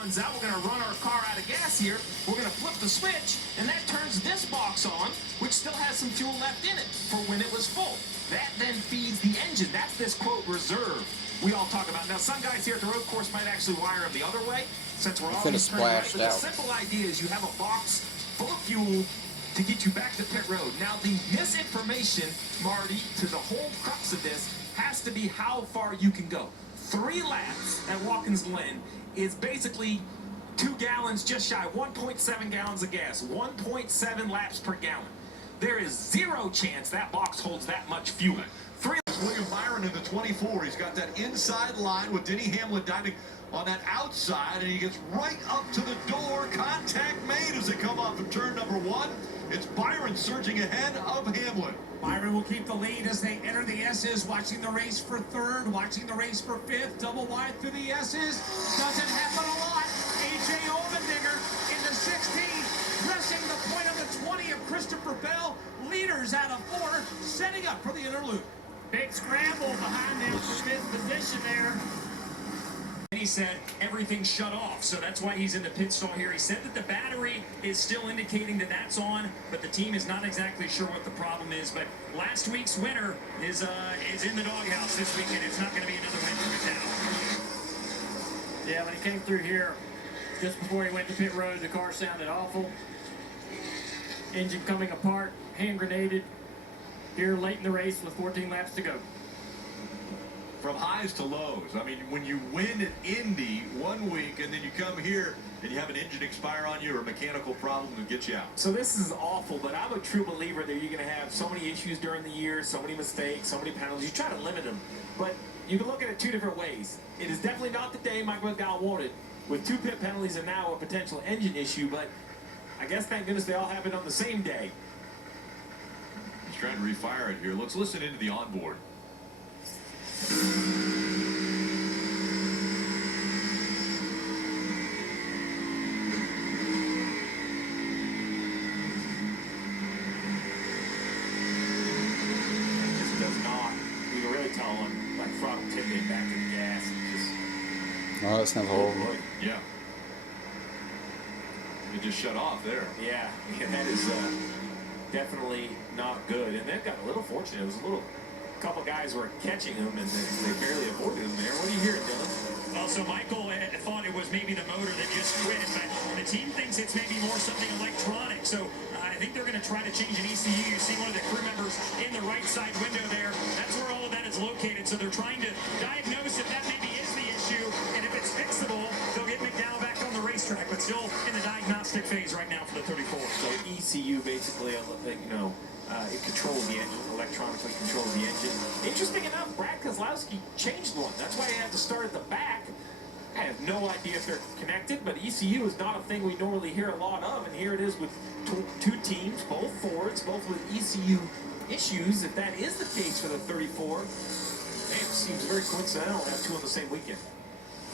runs out, we're going to run our car out of gas here. We're going to flip the switch, and that turns this box on, which still has some fuel left in it for when it was full. That then feeds the engine. That's this, quote, reserve we all talk about. Now, some guys here at the road course might actually wire them the other way, since we're all turning right. But the simple idea is you have a box full of fuel to get you back to pit road. Now, the misinformation, Marty, to the whole crux of this has to be how far you can go. 3 laps at Watkins Glen is basically 2 gallons, just shy, 1.7 gallons of gas, 1.7 laps per gallon. There is zero chance that box holds that much fuel. William Byron in the 24. He's got that inside line with Denny Hamlin diving on that outside, and he gets right up to the door. Contact made as they come off of turn number 1. It's Byron surging ahead of Hamlin. Byron will keep the lead as they enter the S's, watching the race for 3rd, watching the race for 5th, double wide through the S's. Doesn't happen a lot. A.J. Allmendinger in the 16th, pressing the point of the 20 of Christopher Bell. Leaders out of 4, setting up for the interlude. Big scramble behind them for 5th position there. He said everything shut off, so that's why he's in the pit stall here. He said that the battery is still indicating that that's on, but the team is not exactly sure what the problem is. But last week's winner is in the doghouse this weekend. It's not going to be another win for the town. Yeah, when he came through here, just before he went to pit road, the car sounded awful. Engine coming apart, hand grenaded. Here late in the race with 14 laps to go. From highs to lows. I mean, when you win at Indy one week and then you come here and you have an engine expire on you or a mechanical problem that gets you out. So this is awful, but I'm a true believer that you're going to have so many issues during the year, so many mistakes, so many penalties. You try to limit them, but you can look at it 2 different ways. It is definitely not the day Mike McDowell wanted, with 2 pit penalties and now a potential engine issue, but I guess thank goodness they all happened on the same day. He's trying to refire it here. Let's listen into the onboard. Oh, that sounds horrible. Yeah. It just shut off there. Yeah, that is definitely not good. And they've got a little fortunate. It was a couple guys were catching him, and they barely avoided him there. What are you hearing, Dylan? Well, so Michael thought it was maybe the motor that just quit, but the team thinks it's maybe more something electronic. So I think they're going to try to change an ECU. You see one of the crew members in the right side window there. That's where all of that is located. So they're trying to diagnose if that maybe is the issue, and if it's fixable, they'll get McDowell back on the racetrack, but still in the diagnostic phase right now for the 34. So ECU basically, it controls the engine, electronically controls the engine. Interesting enough, Brad Kozlowski changed one. That's why he had to start at the back. I have no idea if they're connected, but ECU is not a thing we normally hear a lot of, and here it is with 2 teams, both Fords, both with ECU issues. If that is the case for the 34, it seems very coincidental to have 2 on the same weekend.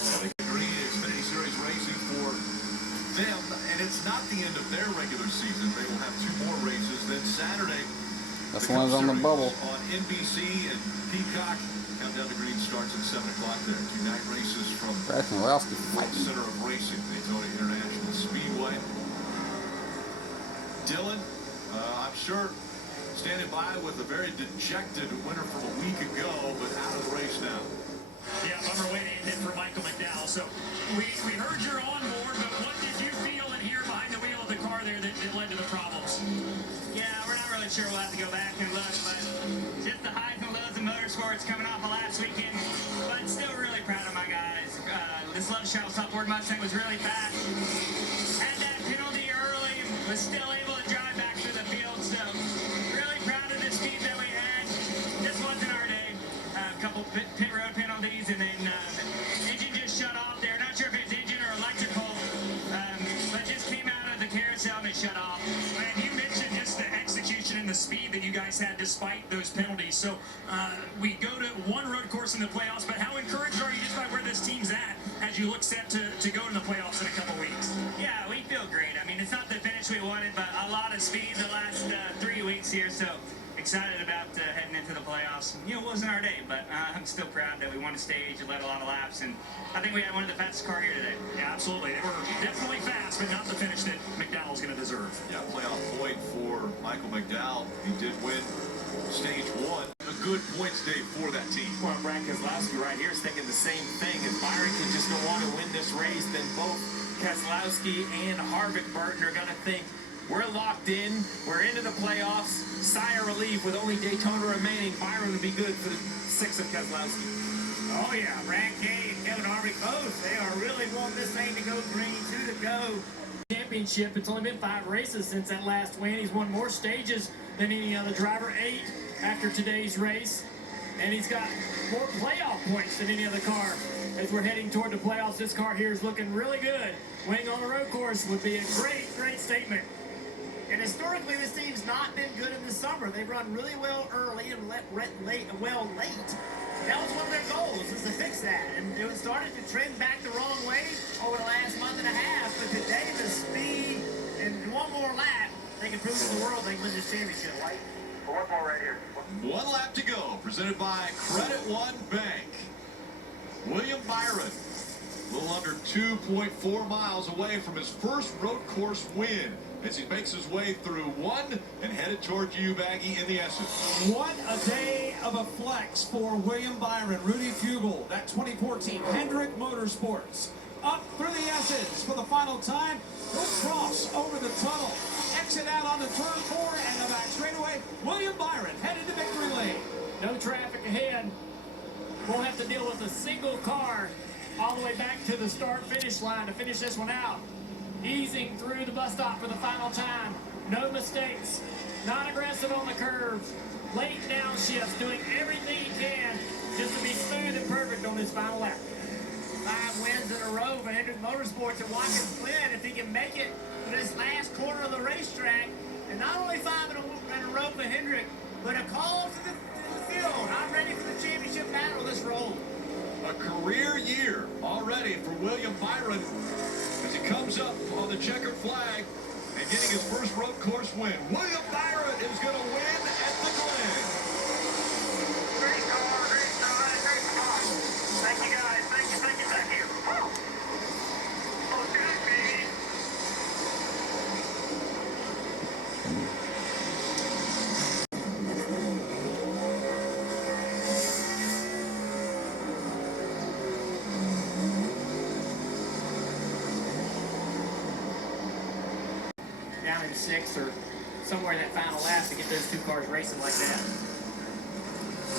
The Green Xfinity Series racing for them, and it's not the end of their regular season. They will have 2 more races. Then Saturday, that's the one's on the bubble on NBC and Peacock. Countdown to Green starts at 7 o'clock there. 2 night races from the center of racing, Daytona International Speedway. Dylan, I'm sure standing by with a very dejected winner from a week ago, but out of the race now. Yeah, bummer way to end it for Michael McDowell. So we heard you're on board, but what did you feel and hear behind the wheel of the car there that led to the problems? Yeah, we're not really sure. We'll have to go back and look, but just the highs and lows of motorsports coming off of last weekend. But still really proud of my guys. This Love Shell Upward Mustang was really fast. Had that penalty early, was still able to drive back through the field. So really proud of the speed that we had. This wasn't our day. A couple pit road penalties, and then the engine just shut off there. Not sure if it's engine or electrical, but just came out of the carousel and it shut off. And you mentioned just the execution and the speed that you guys had despite those penalties. So we go to one road course in the playoffs, but how encouraged are you just by where this team's at as you look set to go to the playoffs in a couple weeks? Yeah, we feel great. I mean, it's not the finish we wanted, but a lot of speed the last 3 weeks here, so excited about heading into the playoffs. You know, it wasn't our day, but I'm still proud that we won a stage and led a lot of laps, and I think we had one of the fastest cars here today. Yeah, absolutely. They were definitely fast, but not the finish that McDowell's going to deserve. Yeah, playoff point for Michael McDowell. He did win stage 1. A good points day for that team. Well, Brad Keselowski right here is thinking the same thing. If Byron can just go on and win this race, then both Keselowski and Harvick-Burton are going to think, we're locked in, we're into the playoffs, sigh of relief with only Daytona remaining. Byron would be good for the 6 of Keselowski. Oh yeah, Brad K and Kevin Harvick both, they are really wanting this thing to go green, 2 to go. Championship, it's only been 5 races since that last win. He's won more stages than any other driver, 8 after today's race. And he's got more playoff points than any other car. As we're heading toward the playoffs, this car here is looking really good. Winning on the road course would be a great, great statement. And historically, this team's not been good in the summer. They've run really well early and late. That was one of their goals, is to fix that. And it started to trend back the wrong way over the last month and a half. But today, the speed and one more lap, they can prove to the world they can win this championship. One more right here. 1 lap to go, presented by Credit One Bank. William Byron, a little under 2.4 miles away from his first road course win as he makes his way through 1 and headed towards Baggy in the S's. What a day of a flex for William Byron. Rudy Fugle, that 2014 Hendrick Motorsports. Up through the S's for the final time. He'll cross over the tunnel, exit out onto turn 4 and the back straightaway. William Byron headed to victory lane. No traffic ahead. We'll have to deal with a single car all the way back to the start-finish line to finish this one out. Easing through the bus stop for the final time. No mistakes. Not aggressive on the curves. Late downshifts, doing everything he can just to be smooth and perfect on this final lap. 5 wins in a row for Hendrick Motorsports at Watkins Glen if he can make it to this last corner of the racetrack. And not only 5 in a row for Hendrick, but a call to the field. I'm ready for the championship battle this roll. A career year already for William Byron as he comes up on the checkered flag and getting his first road course win. William Byron is going to win at the Glen. Great car, great ride, great spot. Thank you guys. Thank you. Woo! Oh, good, baby. Down in 6 or somewhere in that final lap to get those 2 cars racing like that.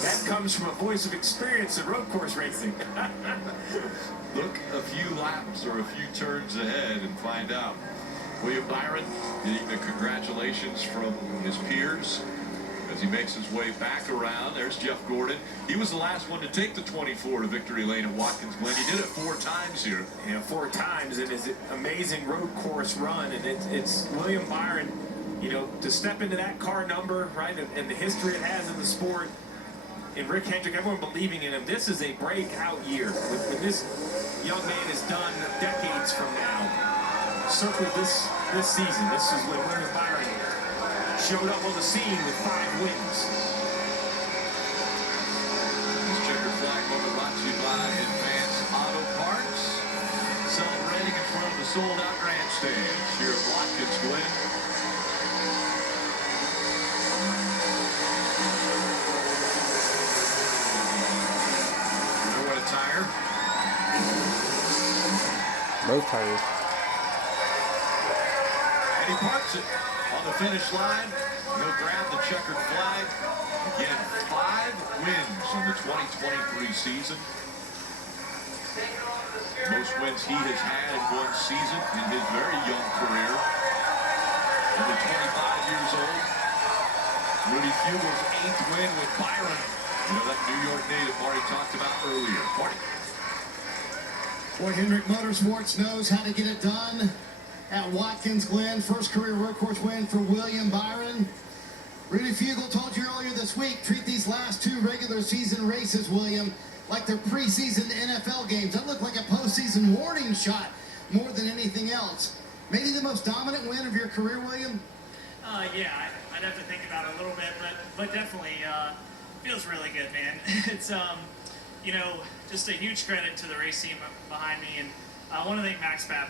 That comes from a voice of experience in road course racing. Look a few laps or a few turns ahead and find out. William Byron getting the congratulations from his peers as he makes his way back around. There's Jeff Gordon. He was the last one to take the 24 to victory lane at Watkins Glen. He did it 4 times here. Yeah, 4 times in his amazing road course run, and it's William Byron, you know, to step into that car number, right, and the history it has in the sport, and Rick Hendrick, everyone believing in him. This is a breakout year. When this young man is done decades from now, circle this season. This is when William Byron showed up on the scene with 5 wins. This checkered flag moment brought to you by Advanced Auto Parts. Celebrating in front of the sold-out grandstand here at Watkins Glen. You know what a tire? Both tires. And he parks it on the finish line. He'll grab the checkered flag. Again, 5 wins in the 2023 season. Most wins he has had in one season in his very young career. Only 25 years old. Rudy Fugle's 8th win with Byron. You know, that New York native Marty talked about earlier. Marty. Boy, Hendrick Motorsports knows how to get it done at Watkins Glen. First career road course win for William Byron. Rudy Fugle told you earlier this week, treat these last 2 regular season races, William, like they're preseason NFL games. That looked like a postseason warning shot more than anything else. Maybe the most dominant win of your career, William? Yeah, I'd have to think about it a little bit, but definitely feels really good, man. It's you know, just a huge credit to the race team behind me, and I want to thank Max Papp.